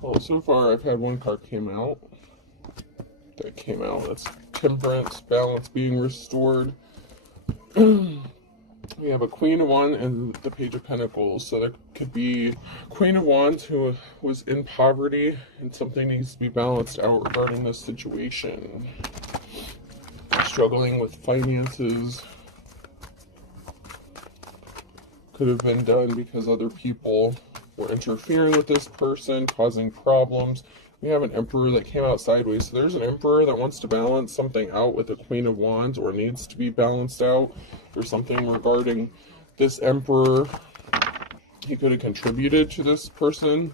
Well, so far I've had one card that came out. That's temperance, balance being restored. We have a Queen of Wands and the Page of Pentacles. So there could be Queen of Wands who was in poverty and something needs to be balanced out regarding this situation. Struggling with finances. Could have been done because other people were interfering with this person, causing problems. We have an Emperor that came out sideways. So there's an Emperor that wants to balance something out with a Queen of Wands, or needs to be balanced out. There's something regarding this Emperor. He could have contributed to this person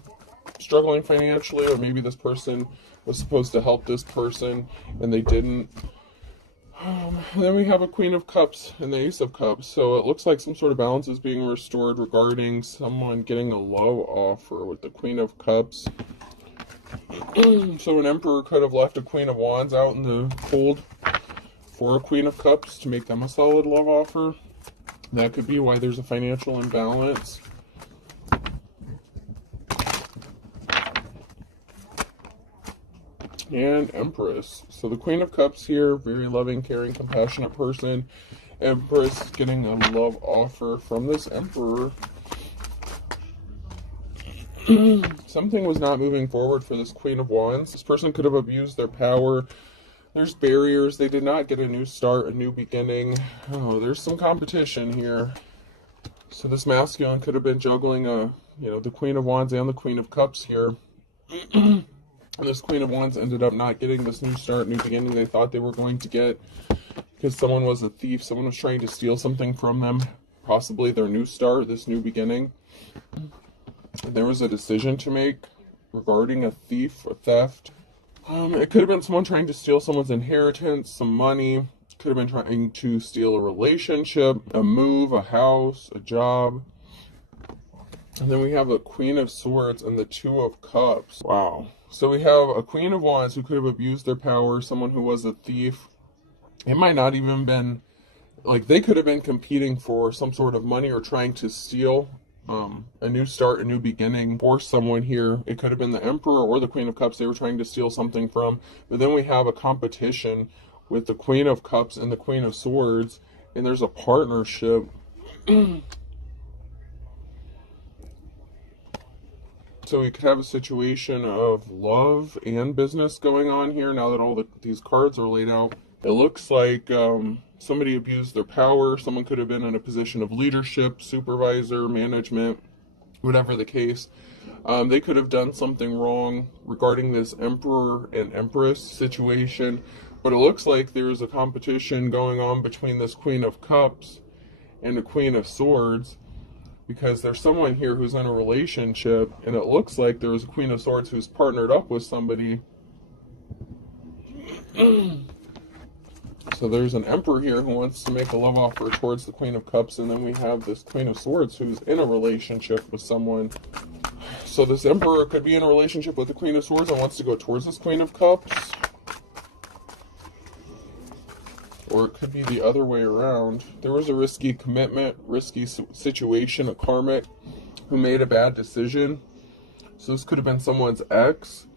struggling financially, or maybe this person was supposed to help this person and they didn't. Then we have a Queen of Cups and the Ace of Cups. So it looks like some sort of balance is being restored regarding someone getting a love offer with the Queen of Cups. So an Emperor could have left a Queen of Wands out in the cold for a Queen of Cups to make them a solid love offer. That could be why there's a financial imbalance. And Empress. So the Queen of Cups here, very loving, caring, compassionate person. Empress getting a love offer from this Emperor. Something was not moving forward for this Queen of Wands. This person could have abused their power. There's barriers. They did not get a new start, a new beginning. Oh, there's some competition here. So this masculine could have been juggling the Queen of Wands and the Queen of Cups here. And this Queen of Wands ended up not getting this new start, new beginning they thought they were going to get, because someone was a thief. Someone was trying to steal something from them, possibly their new start, this new beginning. There was a decision to make regarding a thief, a theft. It could have been someone trying to steal someone's inheritance, some money. Could have been trying to steal a relationship, a move, a house, a job. And then we have a Queen of Swords and the Two of Cups. Wow. So we have a Queen of Wands who could have abused their power, someone who was a thief. It might not even been, like, they could have been competing for some sort of money or trying to steal a new start, a new beginning for someone here. It could have been the Emperor or the Queen of Cups they were trying to steal something from. But then we have a competition with the Queen of Cups and the Queen of Swords, and there's a partnership. So we could have a situation of love and business going on here now that all these cards are laid out. It looks like somebody abused their power. Someone could have been in a position of leadership, supervisor, management, whatever the case. They could have done something wrong regarding this Emperor and Empress situation. But it looks like there's a competition going on between this Queen of Cups and the Queen of Swords, because there's someone here who's in a relationship, and it looks like there's a Queen of Swords who's partnered up with somebody. So there's an Emperor here who wants to make a love offer towards the Queen of Cups, and then we have this Queen of Swords who's in a relationship with someone. So this Emperor could be in a relationship with the Queen of Swords and wants to go towards this Queen of Cups. Or it could be the other way around. There was a risky commitment, risky situation, a karmic who made a bad decision. So this could have been someone's ex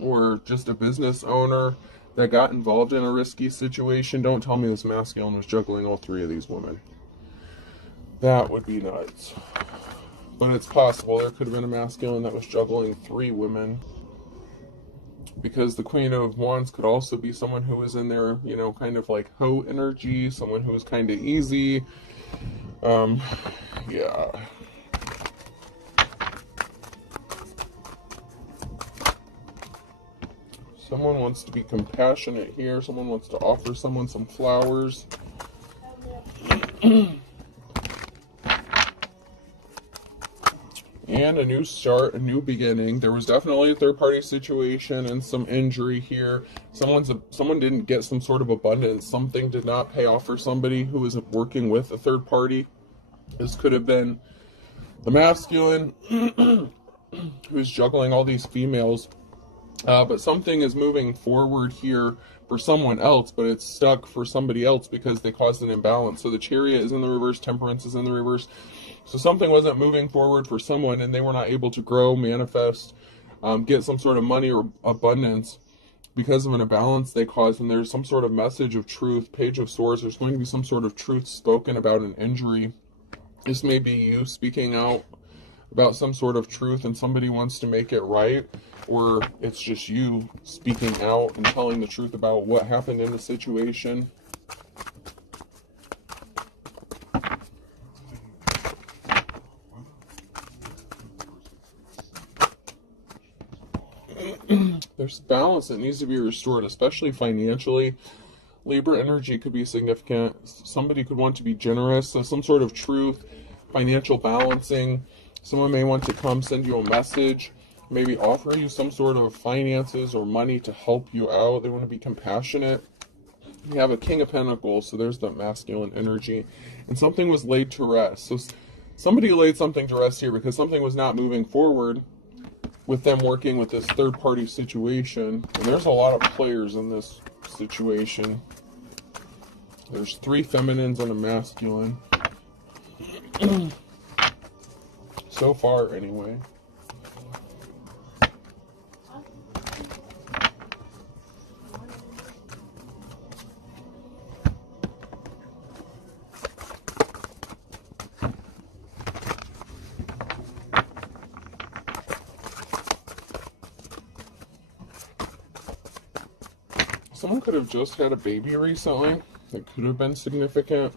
or just a business owner that got involved in a risky situation. Don't tell me this masculine was juggling all three of these women. That would be nuts. But it's possible there could have been a masculine that was juggling three women. Because the Queen of Wands could also be someone who was in there, kind of like hoe energy, someone who was kind of easy. Yeah. Someone wants to be compassionate here. Someone wants to offer someone some flowers. And a new start, a new beginning. There was definitely a third-party situation and some injury here. Someone didn't get some sort of abundance. Something did not pay off for somebody who was working with a third party. This could have been the masculine who's juggling all these females But something is moving forward here for someone else, but it's stuck for somebody else because they caused an imbalance. So the Chariot is in the reverse, Temperance is in the reverse. So something wasn't moving forward for someone, and they were not able to grow, manifest, get some sort of money or abundance because of an imbalance they caused. And there's some sort of message of truth, Page of Swords. There's going to be some sort of truth spoken about an injury. This may be you speaking out about some sort of truth and somebody wants to make it right, or it's just you speaking out and telling the truth about what happened in the situation. There's balance that needs to be restored, especially financially. Libra energy could be significant. Somebody could want to be generous, so some sort of truth, financial balancing. Someone may want to come send you a message, maybe offer you some sort of finances or money to help you out. They want to be compassionate. You have a King of Pentacles, so there's the masculine energy. And something was laid to rest. So somebody laid something to rest here because something was not moving forward with them working with this third-party situation. And there's a lot of players in this situation. There's 3 feminines and a masculine. So far, anyway. Someone could have just had a baby recently. That could have been significant.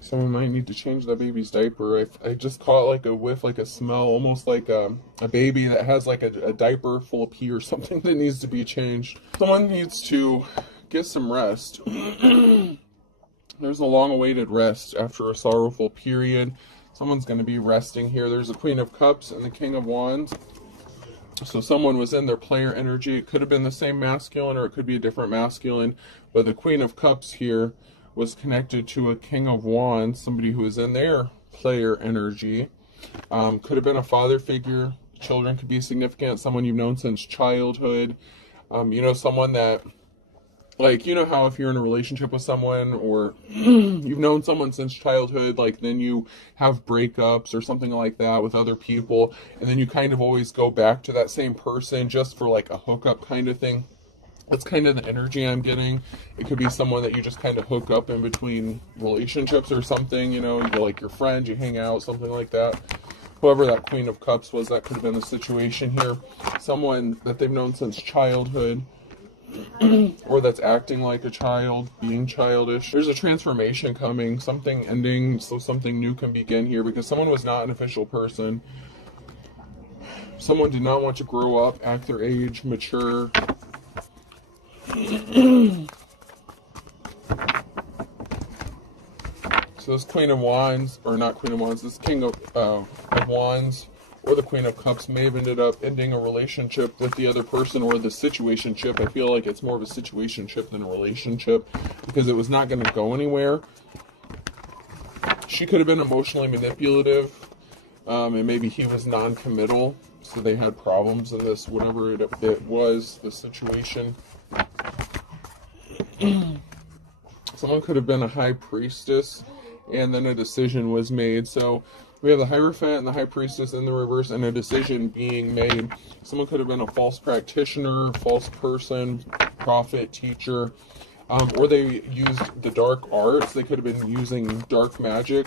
Someone might need to change that baby's diaper. I just caught like a whiff, like a smell, almost like a baby that has like a diaper full of pee or something that needs to be changed. Someone needs to get some rest. There's a long-awaited rest after a sorrowful period. Someone's going to be resting here. There's a Queen of Cups and the King of Wands. So someone was in their player energy. It could have been the same masculine or it could be a different masculine. But the Queen of Cups here was connected to a King of Wands, somebody who was in their player energy. Could have been a father figure. Children could be significant. Someone you've known since childhood. You know, someone that, like, you know how if you're in a relationship with someone or you've known someone since childhood, like then you have breakups or something like that with other people, and then you kind of always go back to that same person just for like a hookup kind of thing. That's kind of the energy I'm getting. It could be someone that you just kind of hook up in between relationships or something, you know, you're like your friend, you hang out, something like that. Whoever that Queen of Cups was, that could have been the situation here. Someone that they've known since childhood, or that's acting like a child, being childish. There's a transformation coming, something ending, so something new can begin here, because someone was not an official person. Someone did not want to grow up, act their age, mature. So this Queen of Wands, or not Queen of Wands, this King of Wands, or the Queen of Cups may have ended up ending a relationship with the other person, or the situationship. I feel like it's more of a situationship than a relationship, because it was not going to go anywhere. She could have been emotionally manipulative, and maybe he was non-committal, so they had problems in this, whatever it was, the situation. Someone could have been a high priestess, and then a decision was made. So we have the Hierophant and the High Priestess in the reverse, and a decision being made. Someone could have been a false practitioner, false person, prophet, teacher, or they used the dark arts. They could have been using dark magic.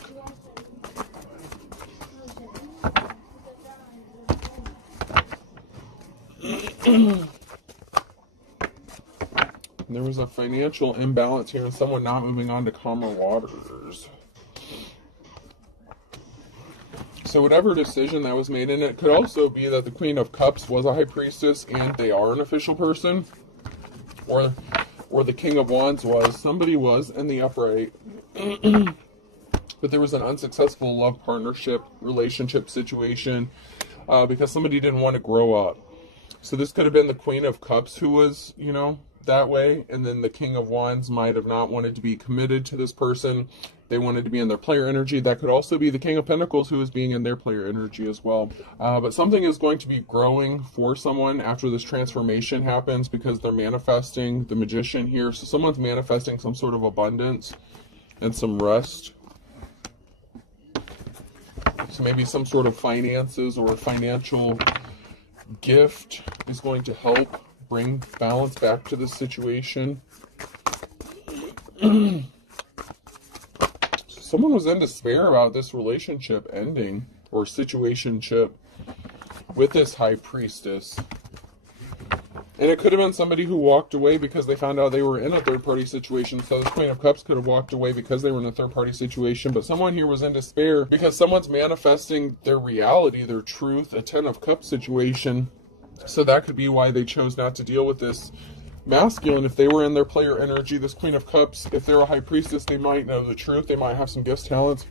And there was a financial imbalance here and someone not moving on to calmer waters. So whatever decision that was made, and it could also be that the Queen of Cups was a High Priestess and they are an official person, or the King of Wands was, somebody was in the upright, but there was an unsuccessful love partnership, relationship situation, because somebody didn't want to grow up. So this could have been the Queen of Cups who was, you know, that way, and then the King of Wands might have not wanted to be committed to this person. They wanted to be in their player energy. That could also be the King of Pentacles who is being in their player energy as well. But something is going to be growing for someone after this transformation happens, because they're manifesting the Magician here. So someone's manifesting some sort of abundance and some rest. So maybe some sort of finances or financial gift is going to help bring balance back to this situation. Someone was in despair about this relationship ending, or situationship, with this High Priestess. And it could have been somebody who walked away because they found out they were in a third-party situation. So the Queen of Cups could have walked away because they were in a third-party situation. But someone here was in despair because someone's manifesting their reality, their truth, a Ten of Cups situation. So that could be why they chose not to deal with this masculine. If they were in their player energy, this Queen of Cups, if they're a High Priestess, they might know the truth. They might have some gifts, talents.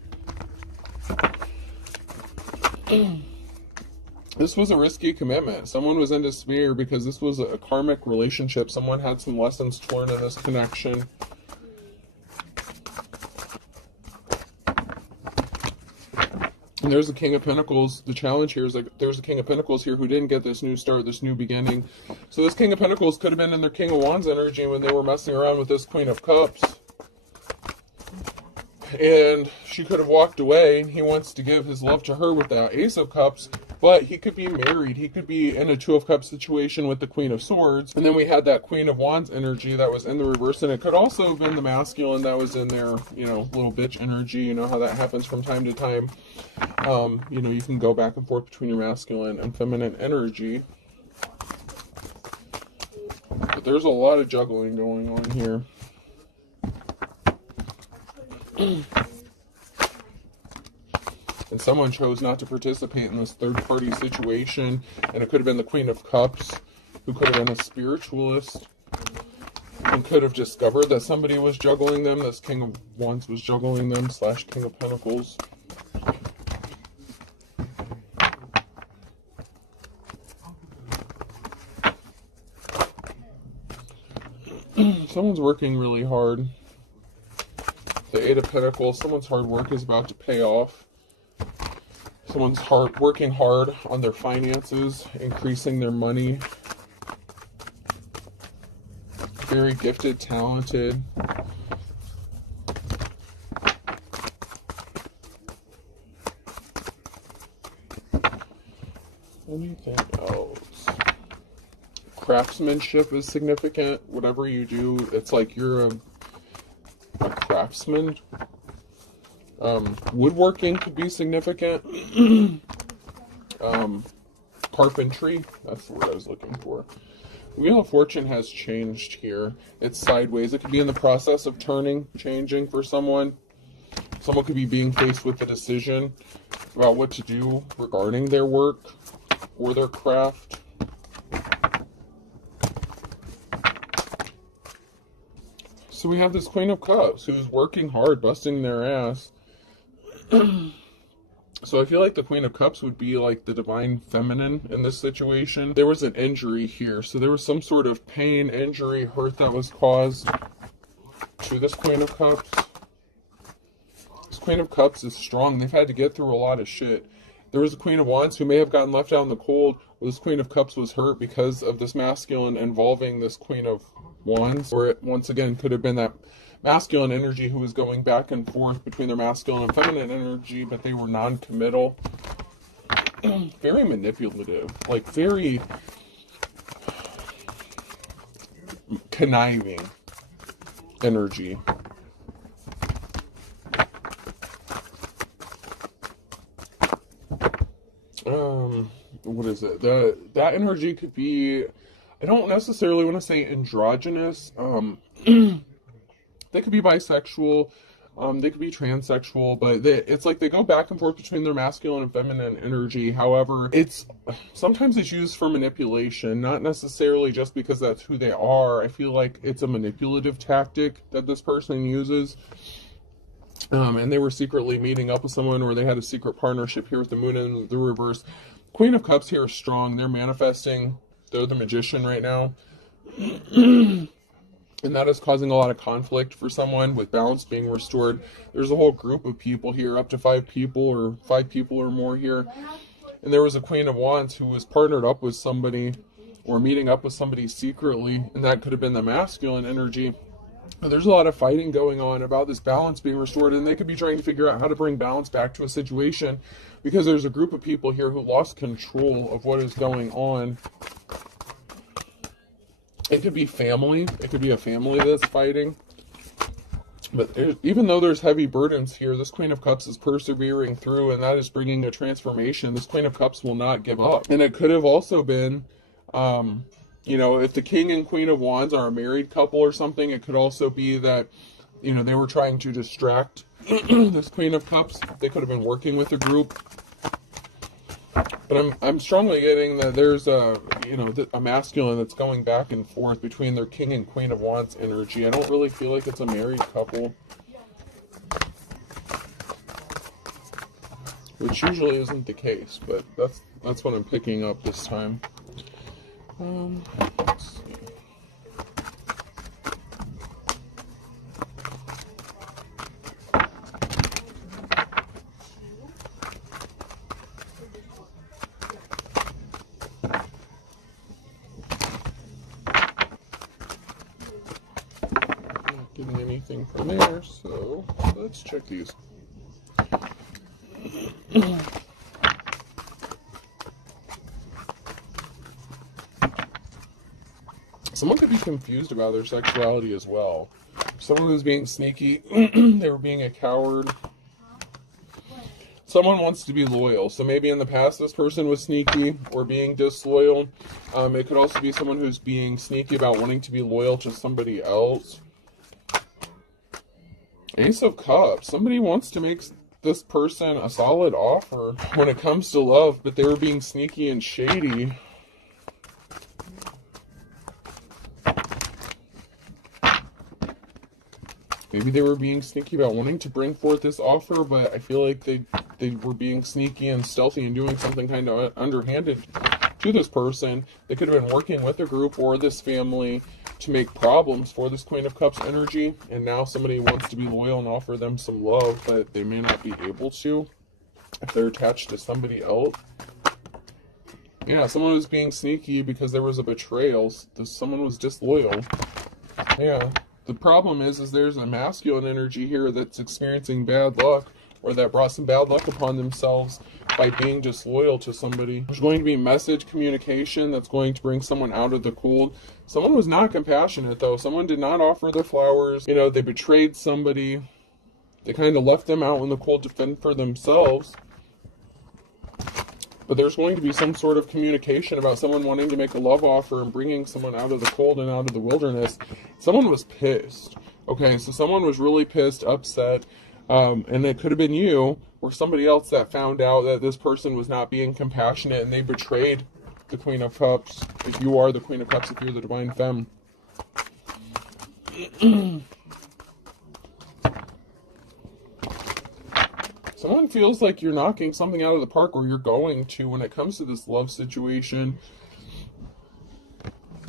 This was a risky commitment. Someone was in despair because this was a karmic relationship. Someone had some lessons to learn in this connection. And there's the King of Pentacles. The challenge here is like there's a King of Pentacles here who didn't get this new start, this new beginning. So this King of Pentacles could have been in their King of Wands energy when they were messing around with this Queen of Cups. And she could have walked away. He wants to give his love to her with that Ace of Cups. But he could be married. He could be in a Two of Cups situation with the Queen of Swords. And then we had that Queen of Wands energy that was in the reverse. And it could also have been the masculine that was in their, you know, little bitch energy. You know how that happens from time to time. You know, you can go back and forth between your masculine and feminine energy. But there's a lot of juggling going on here. And someone chose not to participate in this third-party situation. And it could have been the Queen of Cups, who could have been a spiritualist, and could have discovered that somebody was juggling them. This King of Wands was juggling them, / King of Pentacles. Someone's working really hard. The Eight of Pentacles, someone's hard work is about to pay off. Someone's working hard on their finances, increasing their money. Very gifted, talented. Anything else? Craftsmanship is significant. Whatever you do, it's like you're a craftsman. Woodworking could be significant. Carpentry, that's the word I was looking for. Wheel of Fortune has changed here. It's sideways. It could be in the process of turning, changing for someone. Someone could be being faced with a decision about what to do regarding their work or their craft. So we have this Queen of Cups who's working hard, busting their ass. So I feel like the Queen of Cups would be like the divine feminine in this situation. There was an injury here. So there was some sort of pain, injury, hurt that was caused to this Queen of Cups. This Queen of Cups is strong. They've had to get through a lot of shit. There was a Queen of Wands who may have gotten left out in the cold. This Queen of Cups was hurt because of this masculine involving this Queen of Wands. Or it, once again, could have been that masculine energy who was going back and forth between their masculine and feminine energy, but they were non-committal. Very manipulative. Like, very conniving energy. What is it? That energy could be, I don't necessarily want to say androgynous. They could be bisexual, they could be transsexual, but it's like they go back and forth between their masculine and feminine energy. However, sometimes it's used for manipulation, not necessarily just because that's who they are. I feel like it's a manipulative tactic that this person uses. And they were secretly meeting up with someone, or they had a secret partnership here with the moon in the reverse. Queen of Cups here is strong. They're manifesting. They're the Magician right now. And that is causing a lot of conflict for someone. With balance being restored, there's a whole group of people here, up to 5 people or 5 people or more here. And there was a Queen of Wands who was partnered up with somebody or meeting up with somebody secretly, and that could have been the masculine energy. But there's a lot of fighting going on about this balance being restored, and they could be trying to figure out how to bring balance back to a situation, because there's a group of people here who lost control of what is going on. It could be family. It could be a family that's fighting. But even though there's heavy burdens here, this Queen of Cups is persevering through, and that is bringing a transformation. This Queen of Cups will not give up. And it could have also been, if the King and Queen of Wands are a married couple or something, it could also be that, they were trying to distract this Queen of Cups. They could have been working with a group. But I'm strongly getting that there's a masculine that's going back and forth between their King and Queen of Wands energy. I don't really feel like it's a married couple, which usually isn't the case, but that's what I'm picking up this time. Let's see. Getting anything from there, so let's check these. Someone could be confused about their sexuality as well. Someone who's being sneaky, they were being a coward. Someone wants to be loyal. So maybe in the past this person was sneaky or being disloyal. It could also be someone who's being sneaky about wanting to be loyal to somebody else. Ace of Cups. Somebody wants to make this person a solid offer when it comes to love, but they were being sneaky and shady. Maybe they were being sneaky about wanting to bring forth this offer, but I feel like they were being sneaky and stealthy and doing something kind of underhanded to this person. They could have been working with a group or this family to make problems for this Queen of Cups energy, and now somebody wants to be loyal and offer them some love, but they may not be able to if they're attached to somebody else. Yeah, someone was being sneaky because there was a betrayal. Someone was disloyal. Yeah. The problem is there's a masculine energy here that's experiencing bad luck, or that brought some bad luck upon themselves by being disloyal to somebody. There's going to be message communication that's going to bring someone out of the cold. Someone was not compassionate, though. Someone did not offer the flowers. They betrayed somebody. They kind of left them out in the cold to fend for themselves. But there's going to be some sort of communication about someone wanting to make a love offer and bringing someone out of the cold and out of the wilderness. Someone was pissed. Okay, so someone was really pissed, upset, and it could have been you or somebody else that found out that this person was not being compassionate and they betrayed the Queen of Cups. If you are the Queen of Cups, if you're the Divine Femme. Someone feels like you're knocking something out of the park, or you're going to, when it comes to this love situation.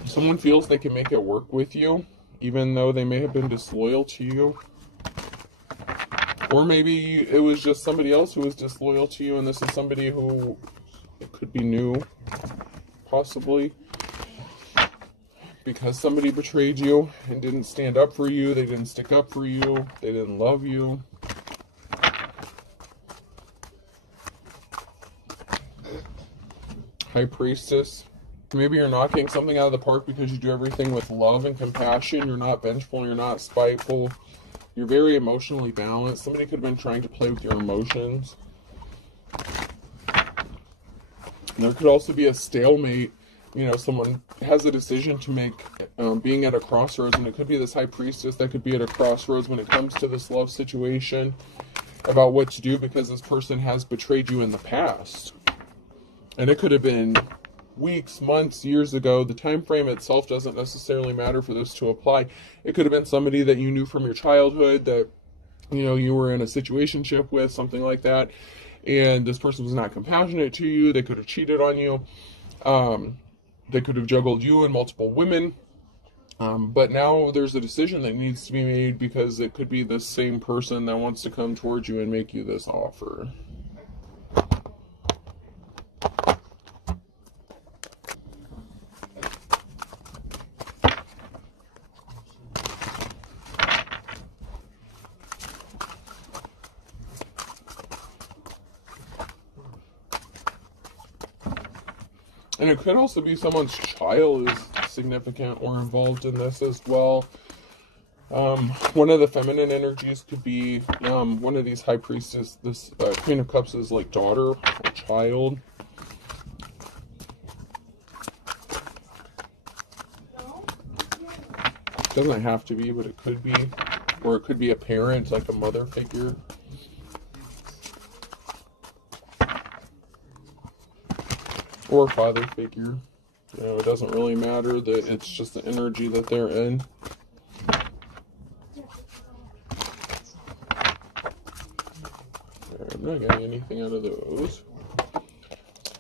Someone feels they can make it work with you, even though they may have been disloyal to you. Or maybe it was just somebody else who was disloyal to you, and this is somebody who it could be new, possibly. Because somebody betrayed you and didn't stand up for you, they didn't stick up for you, they didn't love you. High Priestess. Maybe you're knocking something out of the park because you do everything with love and compassion. You're not vengeful, you're not spiteful. You're very emotionally balanced. Somebody could have been trying to play with your emotions. And there could also be a stalemate. Someone has a decision to make, being at a crossroads, and it could be this High Priestess that could be at a crossroads when it comes to this love situation about what to do, because this person has betrayed you in the past. And it could have been weeks, months, years ago. The time frame itself doesn't necessarily matter for this to apply. It could have been somebody that you knew from your childhood that, you were in a situationship with, something like that. And this person was not compassionate to you. They could have cheated on you. They could have juggled you and multiple women. But now there's a decision that needs to be made, because it could be the same person that wants to come towards you and make you this offer. And it could also be someone's child is significant or involved in this as well. One of the feminine energies could be one of these high priestess, this Queen of Cups is like daughter or child. Doesn't have to be, but it could be. Or it could be a parent, like a mother figure. Or father figure. You know, it doesn't really matter, that it's just the energy that they're in. I'm not getting anything out of those.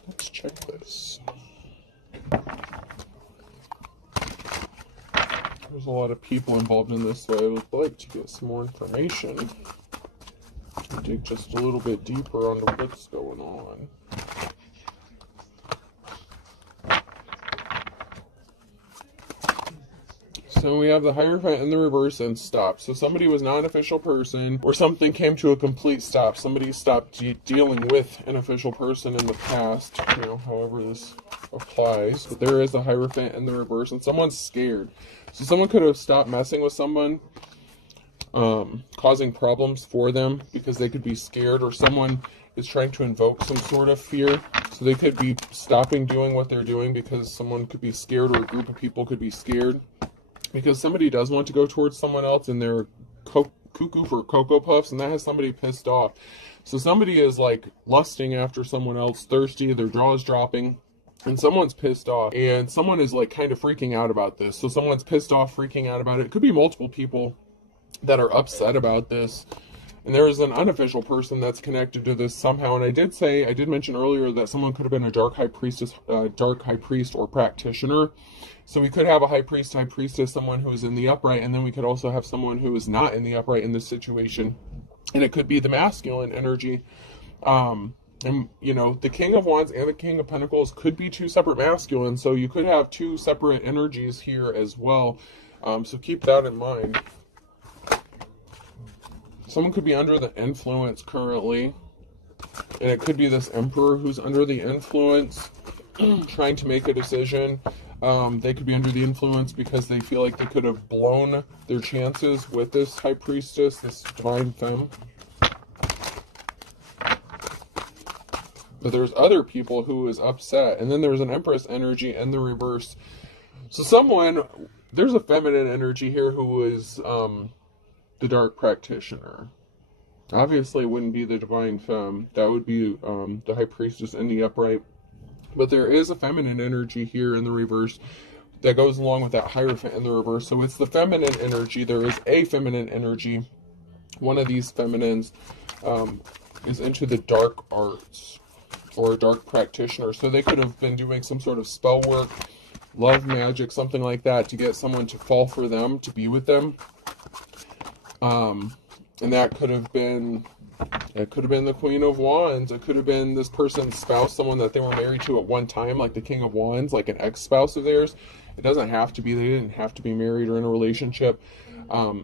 Let's check this. There's a lot of people involved in this, so I would like to get some more information. Dig just a little bit deeper onto what's going on. So we have the Hierophant in the reverse and stop. So somebody was not an official person, or something came to a complete stop. Somebody stopped dealing with an official person in the past, you know, however this applies. But there is a Hierophant in the reverse, and someone's scared. So someone could have stopped messing with someone, causing problems for them because they could be scared, or someone is trying to invoke some sort of fear. So they could be stopping doing what they're doing because someone could be scared, or a group of people could be scared. Because somebody does want to go towards someone else, and they're cuckoo for Cocoa Puffs, and that has somebody pissed off. So somebody is like lusting after someone else, thirsty, their jaw is dropping, and someone's pissed off. And someone is like kind of freaking out about this. So someone's pissed off, freaking out about it. It could be multiple people that are upset about this. And there is an unofficial person that's connected to this somehow. And I did mention earlier that someone could have been a dark high priestess, dark high priest or practitioner. So we could have a high priest, high priestess, someone who is in the upright, and then we could also have someone who is not in the upright in this situation. And it could be the masculine energy. And, you know, the King of Wands and the King of Pentacles could be two separate masculines. So you could have two separate energies here as well. So keep that in mind. Someone could be under the influence currently. And it could be this Emperor who's under the influence, trying to make a decision. They could be under the influence because they feel like they could have blown their chances with this High Priestess, this Divine Femme. But there's other people who is upset. And then there's an Empress energy in the reverse. So there's a feminine energy here who is the Dark Practitioner. Obviously, it wouldn't be the Divine Femme. That would be the High Priestess in the upright. But there is a feminine energy here in the reverse that goes along with that Hierophant in the reverse. So it's the feminine energy. There is a feminine energy. One of these feminines is into the dark arts or a dark practitioner. So they could have been doing some sort of spell work, love magic, something like that, to get someone to fall for them, to be with them. And that could have been... It could have been the Queen of Wands. It could have been this person's spouse, someone that they were married to at one time, like the King of Wands, like an ex-spouse of theirs. It doesn't have to be. They didn't have to be married or in a relationship. But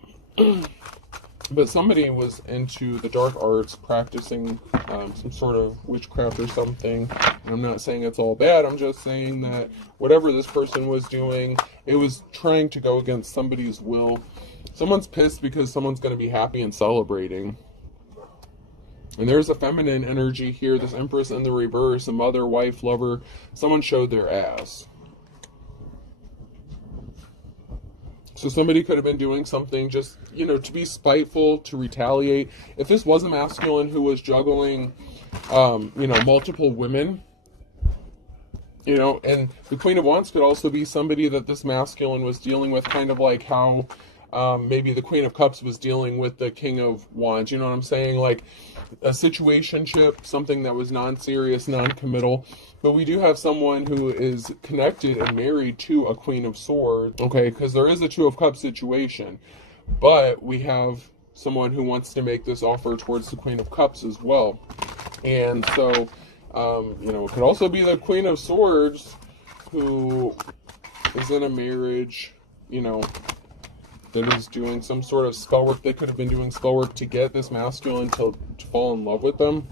somebody was into the dark arts, practicing some sort of witchcraft or something. And I'm not saying it's all bad. I'm just saying that whatever this person was doing, it was trying to go against somebody's will. Someone's pissed because someone's going to be happy and celebrating. And there's a feminine energy here, this Empress in the reverse, a mother, wife, lover. Someone showed their ass. So somebody could have been doing something just, you know, to be spiteful, to retaliate. If this was a masculine who was juggling, you know, multiple women, you know, and the Queen of Wands could also be somebody that this masculine was dealing with, kind of like how maybe the Queen of Cups was dealing with the King of Wands. You know what I'm saying? Like a situationship, something that was non-serious, non-committal. But we do have someone who is connected and married to a Queen of Swords, okay? Because there is a Two of Cups situation. But we have someone who wants to make this offer towards the Queen of Cups as well. And so, you know, it could also be the Queen of Swords who is in a marriage, you know, that is doing some sort of spell work. They could have been doing spell work to get this masculine to fall in love with them.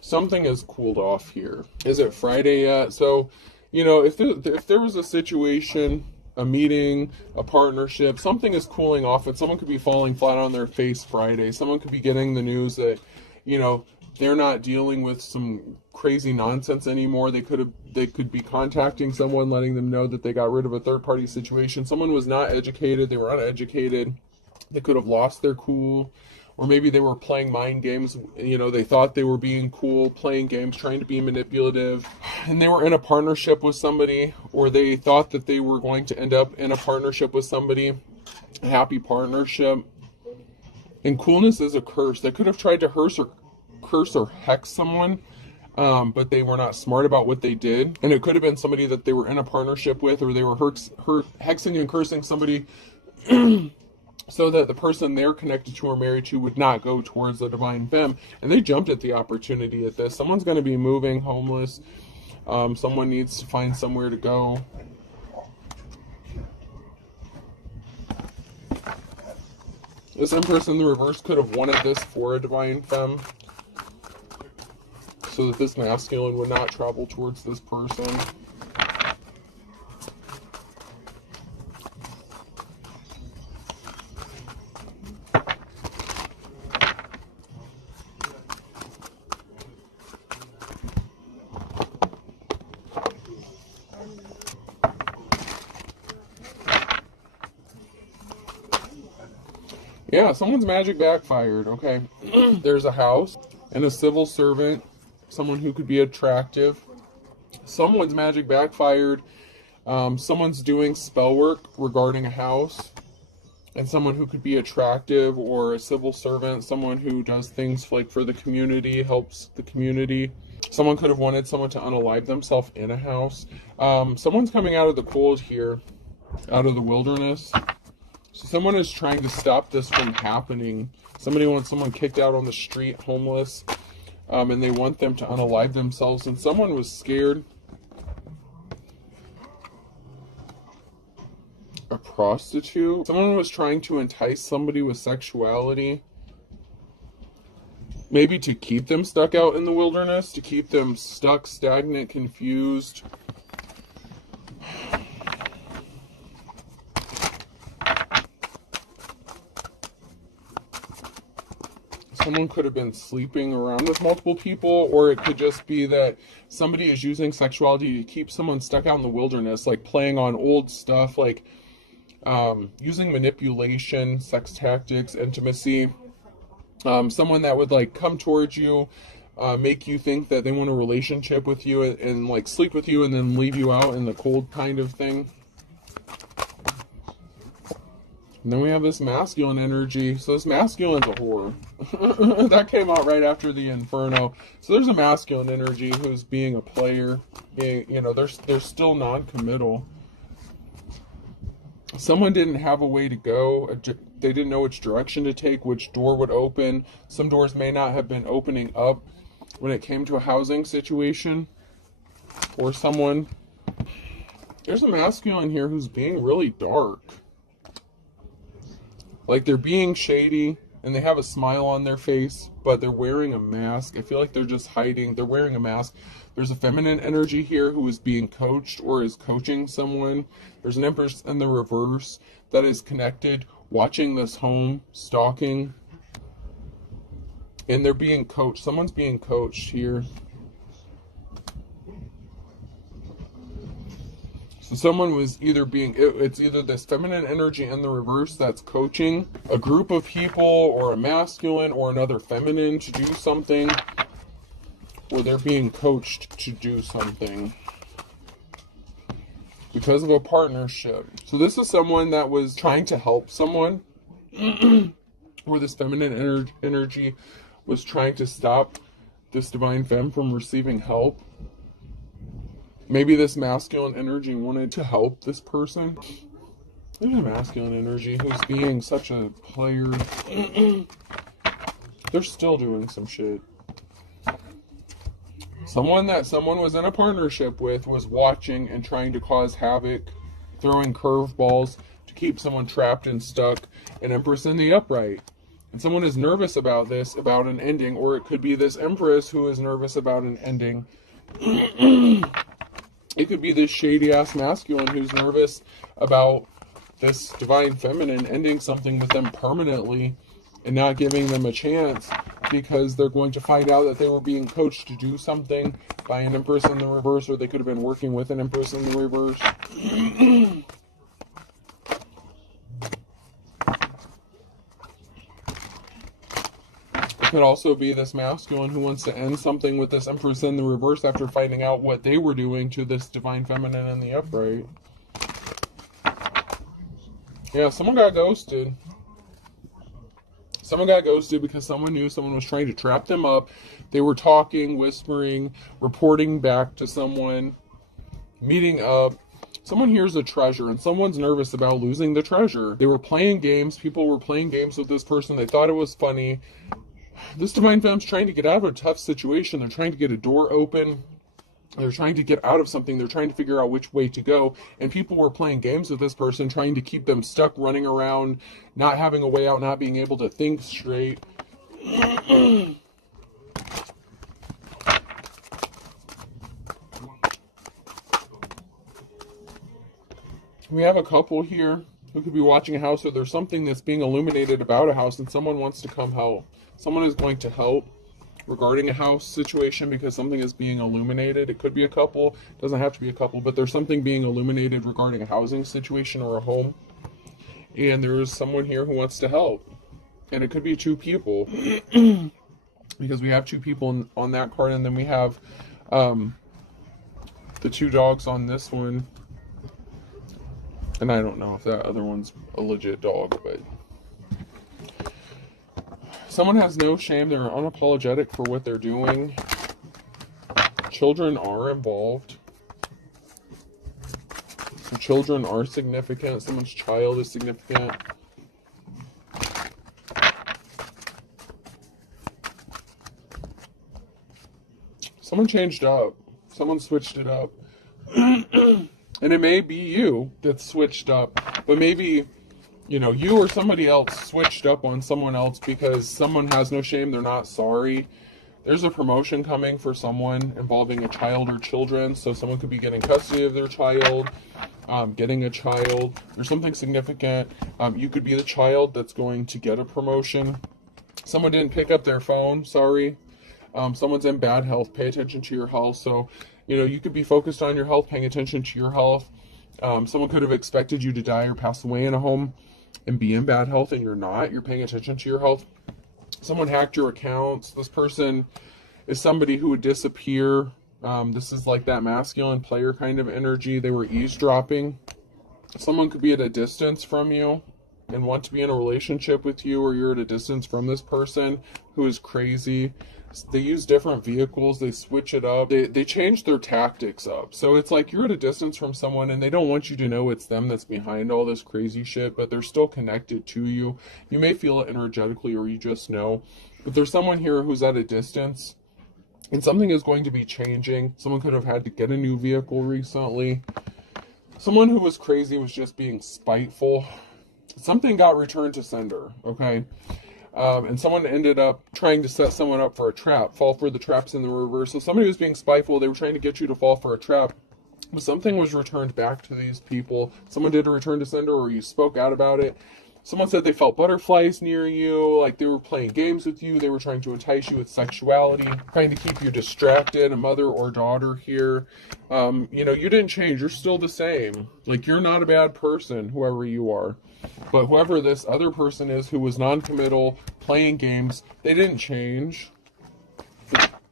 Something has cooled off here. Is it Friday yet? So, you know, if there was a situation, a meeting, a partnership, something is cooling off, and someone could be falling flat on their face Friday. Someone could be getting the news that, you know, they're not dealing with some crazy nonsense anymore. They could be contacting someone, letting them know that they got rid of a third-party situation. Someone was not educated. They were uneducated. They could have lost their cool. Or maybe they were playing mind games. You know, they thought they were being cool, playing games, trying to be manipulative. And they were in a partnership with somebody, or they thought that they were going to end up in a partnership with somebody, a happy partnership. And coolness is a curse. They could have tried to curse or hex someone, but they were not smart about what they did. And it could have been somebody that they were in a partnership with, or they were hexing and cursing somebody so that the person they're connected to or married to would not go towards the divine femme. And they jumped at the opportunity at this. Someone's going to be moving, homeless. Someone needs to find somewhere to go. This Empress in the reverse could have wanted this for a divine femme, so that this masculine would not travel towards this person. Yeah, someone's magic backfired, okay? There's a house and a civil servant, someone who could be attractive. Someone's magic backfired. Someone's doing spell work regarding a house. And someone who could be attractive, or a civil servant, someone who does things like for the community, helps the community. Someone could have wanted someone to unalive themselves in a house. Someone's coming out of the cold here, out of the wilderness. So someone is trying to stop this from happening. Somebody wants someone kicked out on the street, homeless, and they want them to unalive themselves. And someone was scared. A prostitute. Someone was trying to entice somebody with sexuality. Maybe to keep them stuck out in the wilderness, to keep them stuck, stagnant, confused. Someone could have been sleeping around with multiple people, or it could just be that somebody is using sexuality to keep someone stuck out in the wilderness, like playing on old stuff, like using manipulation, sex tactics, intimacy. Someone that would like come towards you, make you think that they want a relationship with you, and like sleep with you and then leave you out in the cold kind of thing. And then we have this masculine energy. So this masculine's a whore. That came out right after the Inferno. So there's a masculine energy who's being a player. Being, you know, they're still non-committal. Someone didn't have a way to go. They didn't know which direction to take, which door would open. Some doors may not have been opening up when it came to a housing situation. Or someone. There's a masculine here who's being really dark. Like they're being shady, and they have a smile on their face, but they're wearing a mask. I feel like they're just hiding. They're wearing a mask. There's a feminine energy here who is being coached or is coaching someone. There's an Empress in the reverse that is connected, watching this home, stalking. And they're being coached. Someone's being coached here. So someone was either it's either this feminine energy in the reverse that's coaching a group of people, or a masculine or another feminine to do something, or they're being coached to do something. because of a partnership. So this is someone that was trying to help someone, where this feminine energy was trying to stop this divine femme from receiving help. Maybe this masculine energy wanted to help this person. There's a masculine energy who's being such a player. They're still doing some shit. Someone that someone was in a partnership with was watching and trying to cause havoc, throwing curveballs to keep someone trapped and stuck, an Empress in the upright. And someone is nervous about this, about an ending, or it could be this Empress who is nervous about an ending. It could be this shady-ass masculine who's nervous about this divine feminine ending something with them permanently and not giving them a chance, because they're going to find out that they were being coached to do something by an Empress in the reverse, or they could have been working with an Empress in the reverse. It could also be this masculine who wants to end something with this Empress in the reverse after finding out what they were doing to this divine feminine in the upright. Yeah, someone got ghosted. Someone got ghosted because someone knew someone was trying to trap them up. They were talking, whispering, reporting back to someone, meeting up. Someone hears a treasure and someone's nervous about losing the treasure. They were playing games. People were playing games with this person. They thought it was funny. This divine femme's trying to get out of a tough situation. They're trying to get a door open. They're trying to get out of something. They're trying to figure out which way to go. And people were playing games with this person, trying to keep them stuck, running around, not having a way out, not being able to think straight. We have a couple here who could be watching a house, or there's something that's being illuminated about a house and someone wants to come help. Someone is going to help regarding a house situation because something is being illuminated. It could be a couple, doesn't have to be a couple, but there's something being illuminated regarding a housing situation or a home. And there's someone here who wants to help. And it could be two people because we have two people on that card, and then we have the two dogs on this one. And I don't know if that other one's a legit dog, but someone has no shame. They're unapologetic for what they're doing. Children are involved. Some children are significant. Someone's child is significant. Someone changed up. Someone switched it up. And it may be you that switched up, but maybe, you or somebody else switched up on someone else because someone has no shame. They're not sorry. There's a promotion coming for someone involving a child or children. So someone could be getting custody of their child, getting a child. There's something significant. You could be the child that's going to get a promotion. Someone didn't pick up their phone. Sorry. Someone's in bad health. Pay attention to your health. So, you could be focused on your health, paying attention to your health. Someone could have expected you to die or pass away in a home and be in bad health, and you're not. You're paying attention to your health. Someone hacked your accounts. This person is somebody who would disappear. This is like that masculine player kind of energy. They were eavesdropping. Someone could be at a distance from you and want to be in a relationship with you, or you're at a distance from this person who is crazy. They use different vehicles. They switch it up. They change their tactics up. So it's like you're at a distance from someone and they don't want you to know it's them that's behind all this crazy shit, but they're still connected to you. You may feel it energetically, or you just know. But there's someone here who's at a distance and something is going to be changing. Someone could have had to get a new vehicle recently. Someone who was crazy was just being spiteful. Something got returned to sender, okay? And someone ended up trying to set someone up for a trap, fall for the traps in the reverse. So somebody was being spiteful. They were trying to get you to fall for a trap. But something was returned back to these people. Someone did a return to sender, or you spoke out about it. Someone said they felt butterflies near you, like they were playing games with you. They were trying to entice you with sexuality, trying to keep you distracted, a mother or daughter here. You didn't change. You're still the same. Like, you're not a bad person, whoever you are. But whoever this other person is who was non-committal, playing games, they didn't change.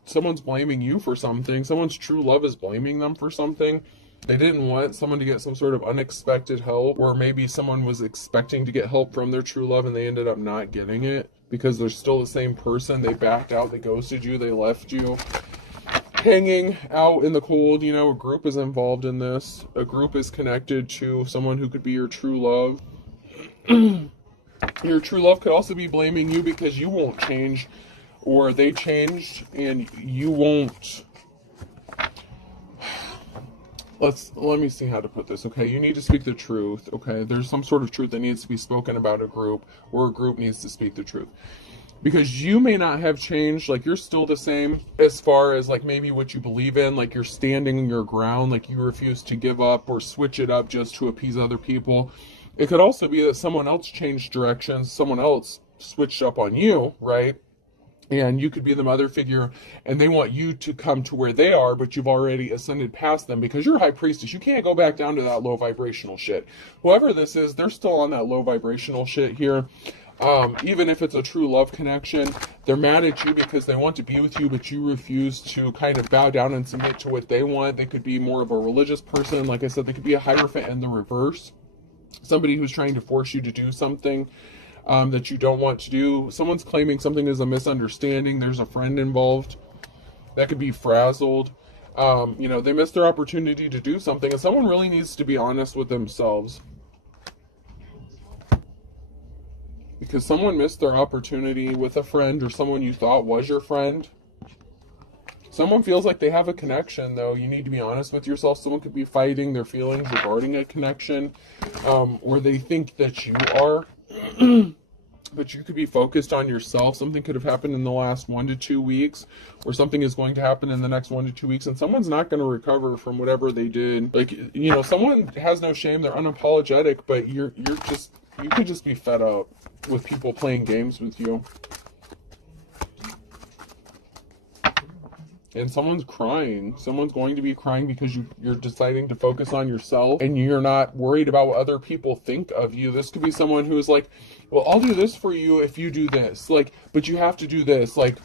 Someone's blaming you for something. Someone's true love is blaming them for something. They didn't want someone to get some sort of unexpected help, or maybe someone was expecting to get help from their true love and they ended up not getting it because they're still the same person. They backed out, they ghosted you, they left you hanging out in the cold. You know, a group is involved in this. A group is connected to someone who could be your true love. Your true love could also be blaming you because you won't change, or they changed and you won't. Let me see how to put this. Okay, you need to speak the truth. Okay, there's some sort of truth that needs to be spoken about a group, or a group needs to speak the truth, because you may not have changed. Like, you're still the same as far as like maybe what you believe in, like you're standing your ground, like you refuse to give up or switch it up just to appease other people. It could also be that someone else changed directions, someone else switched up on you, right? And you could be the mother figure and they want you to come to where they are, but you've already ascended past them because you're high priestess. You can't go back down to that low vibrational shit. Whoever this is, they're still on that low vibrational shit here. Even if it's a true love connection, they're mad at you because they want to be with you, but you refuse to kind of bow down and submit to what they want. They could be more of a religious person. Like I said, they could be a Hierophant in the reverse. Somebody who's trying to force you to do something that you don't want to do. Someone's claiming something is a misunderstanding. There's a friend involved. That could be frazzled. You know, they missed their opportunity to do something, and someone really needs to be honest with themselves. Because someone missed their opportunity with a friend or someone you thought was your friend. Someone feels like they have a connection, though. You need to be honest with yourself. Someone could be fighting their feelings regarding a connection, or they think that you are. But you could be focused on yourself. Something could have happened in the last 1 to 2 weeks, or something is going to happen in the next 1 to 2 weeks, and someone's not going to recover from whatever they did. Like, you know, someone has no shame. They're unapologetic, but you could just be fed up with people playing games with you. And someone's crying. Someone's going to be crying because you're deciding to focus on yourself and you're not worried about what other people think of you. This could be someone who is like, well, I'll do this for you if you do this. Like, but you have to do this. Like,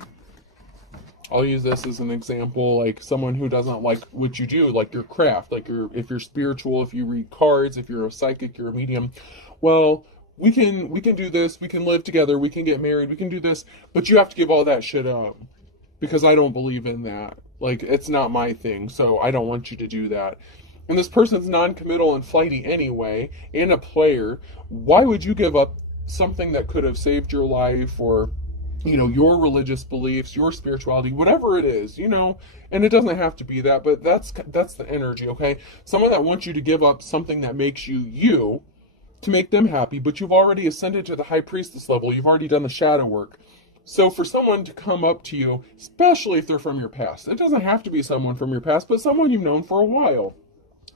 I'll use this as an example. Like, someone who doesn't like what you do, like your craft, like if you're spiritual, if you read cards, if you're a psychic, you're a medium. Well, we can do this. We can live together. We can get married. We can do this. But you have to give all that shit up. Because I don't believe in that. Like, it's not my thing, so I don't want you to do that. And this person's non-committal and flighty anyway, and a player. Why would you give up something that could have saved your life, or, you know, your religious beliefs, your spirituality, whatever it is, you know? And it doesn't have to be that, but that's the energy, okay? Someone that wants you to give up something that makes you you to make them happy, but you've already ascended to the high priestess level. You've already done the shadow work. So for someone to come up to you, especially if they're from your past, it doesn't have to be someone from your past, but someone you've known for a while.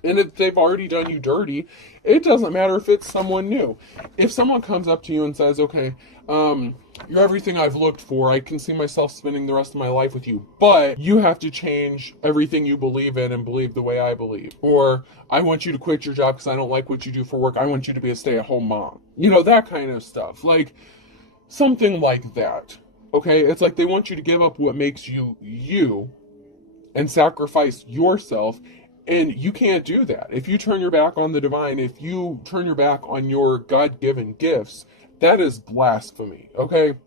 And if they've already done you dirty, it doesn't matter if it's someone new. If someone comes up to you and says, okay, you're everything I've looked for. I can see myself spending the rest of my life with you, but you have to change everything you believe in and believe the way I believe. Or I want you to quit your job because I don't like what you do for work. I want you to be a stay-at-home mom. You know, that kind of stuff. Like, something like that, okay? It's like they want you to give up what makes you you and sacrifice yourself, and you can't do that. If you turn your back on the divine, if you turn your back on your God-given gifts, that is blasphemy, okay?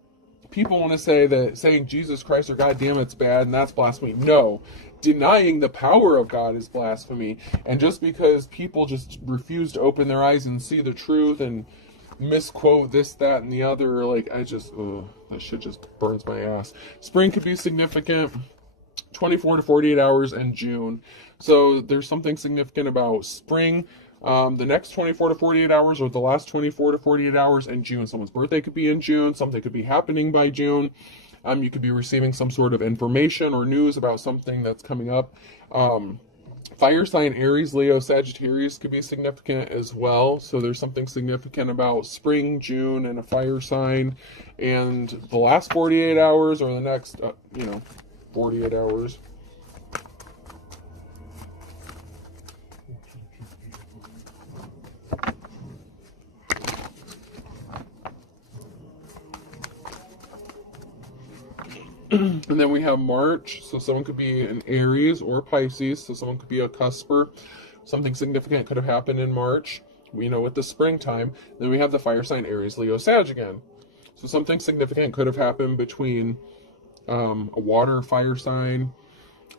People want to say that saying Jesus Christ or God damn it's bad, and that's blasphemy. No. Denying the power of God is blasphemy. And just because people just refuse to open their eyes and see the truth and misquote this, that, and the other, like, that shit just burns my ass. Spring could be significant, 24 to 48 hours in June. So there's something significant about spring, the next 24 to 48 hours, or the last 24 to 48 hours in June. Someone's birthday could be in June. Something could be happening by June. You could be receiving some sort of information or news about something that's coming up. Fire sign Aries, Leo, Sagittarius could be significant as well. So there's something significant about spring, June, and a fire sign. And the last 48 hours, or the next, 48 hours. And then we have March, so someone could be an Aries or Pisces, so someone could be a cusper. Something significant could have happened in March, with the springtime. Then we have the fire sign Aries, Leo, Sag again. So something significant could have happened between a water fire sign,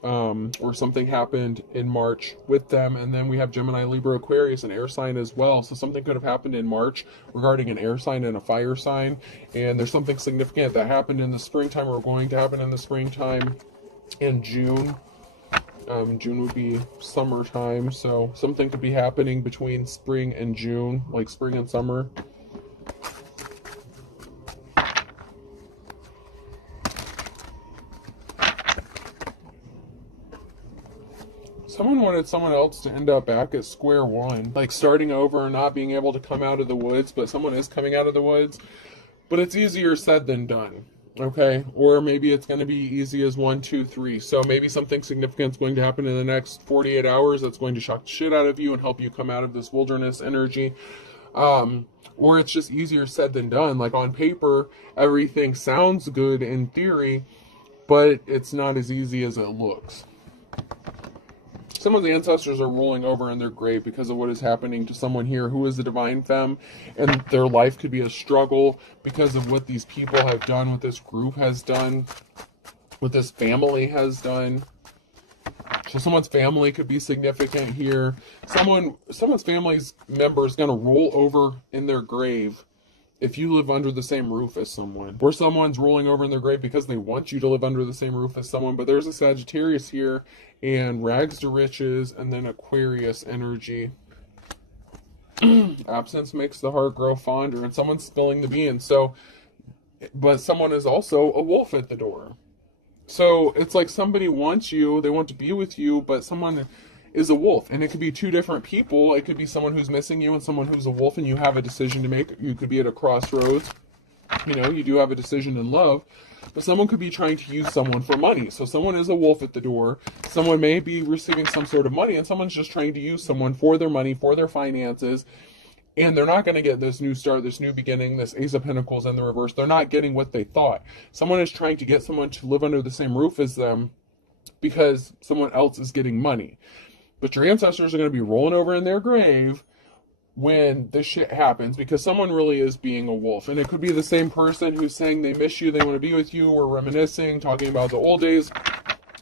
or something happened in March with them. And then we have Gemini, Libra, Aquarius, an air sign as well. So something could have happened in March regarding an air sign and a fire sign. And there's something significant that happened in the springtime, or going to happen in the springtime in June. June would be summertime. So something could be happening between spring and June, like spring and summer. Someone wanted someone else to end up back at square one, like starting over and not being able to come out of the woods, but someone is coming out of the woods. But it's easier said than done, okay? Or maybe it's going to be easy as 1, 2, 3. So maybe something significant is going to happen in the next 48 hours that's going to shock the shit out of you and help you come out of this wilderness energy. Or it's just easier said than done. Like on paper, everything sounds good in theory, but it's not as easy as it looks. Some of the ancestors are rolling over in their grave because of what is happening to someone here who is a divine femme, and their life could be a struggle because of what these people have done, what this group has done, what this family has done. So someone's family could be significant here. Someone's family's member is going to roll over in their grave if you live under the same roof as someone. Or someone's rolling over in their grave because they want you to live under the same roof as someone. But there's a Sagittarius here, and rags to riches, and then Aquarius energy. Absence makes the heart grow fonder, and someone's spilling the beans. So, but someone is also a wolf at the door. So it's like somebody wants you, they want to be with you, but someone is a wolf. And it could be two different people. It could be someone who's missing you and someone who's a wolf, and you have a decision to make. You could be at a crossroads. You do have a decision in love, but someone could be trying to use someone for money. So someone is a wolf at the door. Someone may be receiving some sort of money, and someone's just trying to use someone for their money, for their finances. And they're not going to get this new start, this new beginning, this Ace of Pentacles in the reverse. They're not getting what they thought. Someone is trying to get someone to live under the same roof as them because someone else is getting money. But your ancestors are going to be rolling over in their grave when this shit happens, because someone really is being a wolf. And it could be the same person who's saying they miss you, they want to be with you, or reminiscing, talking about the old days,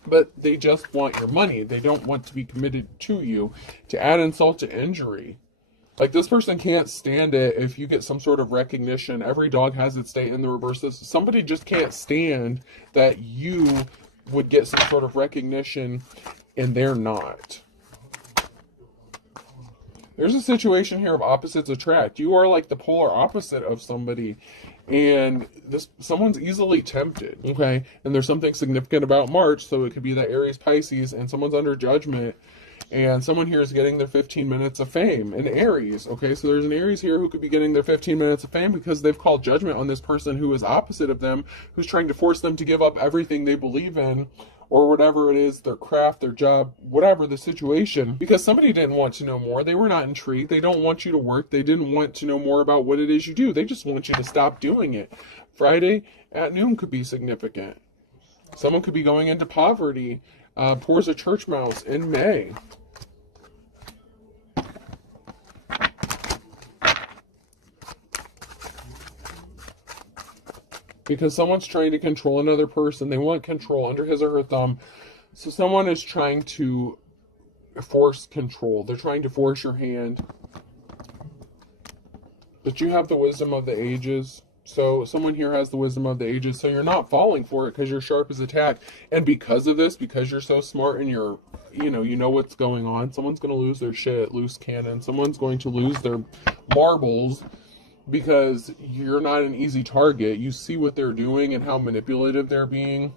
but they just want your money. They don't want to be committed to you. To add insult to injury, like this person can't stand it if you get some sort of recognition. Every dog has its day in the reverse. Somebody just can't stand that you would get some sort of recognition and they're not. There's a situation here of opposites attract. You are like the polar opposite of somebody, and someone's easily tempted, okay? And there's something significant about March, so it could be that Aries, Pisces, and someone's under judgment, and someone here is getting their 15 minutes of fame. An Aries, okay? So there's an Aries here who could be getting their 15 minutes of fame because they've called judgment on this person who is opposite of them, who's trying to force them to give up everything they believe in, or whatever it is, their craft, their job, whatever the situation, because somebody didn't want to know more. They were not intrigued. They don't want you to work. They didn't want to know more about what it is you do. They just want you to stop doing it. Friday at noon could be significant. Someone could be going into poverty, poor as a church mouse in May. Because someone's trying to control another person. They want control under his or her thumb. So someone is trying to force control. They're trying to force your hand. But you have the wisdom of the ages. So someone here has the wisdom of the ages. So you're not falling for it because you're sharp as a tack. And because of this, because you're so smart and you know what's going on, someone's going to lose their shit, loose cannon. Someone's going to lose their marbles, because you're not an easy target. You see what they're doing and how manipulative they're being.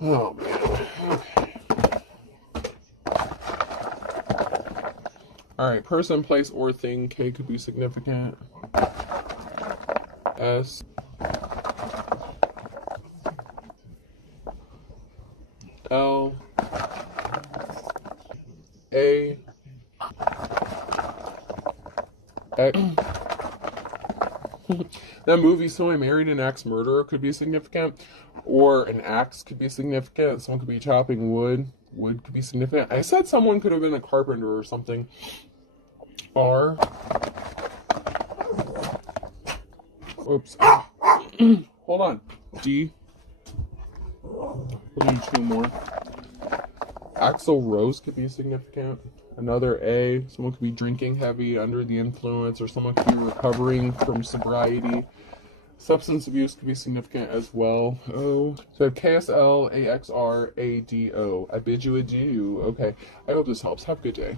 Oh, man. Okay. Alright, person, place, or thing. K could be significant. S. L. A. X. That movie, So I Married an Axe Murderer, could be significant, or an axe could be significant. Someone could be chopping wood. Wood could be significant. I said someone could have been a carpenter or something. R. Oops. Hold on. D. We'll do 2 more. Axl Rose could be significant. Another A. Someone could be drinking heavy, under the influence, or someone could be recovering from sobriety. Substance abuse could be significant as well. O. So I have KSL, AXR, ADO. I bid you adieu. Okay. I hope this helps. Have a good day.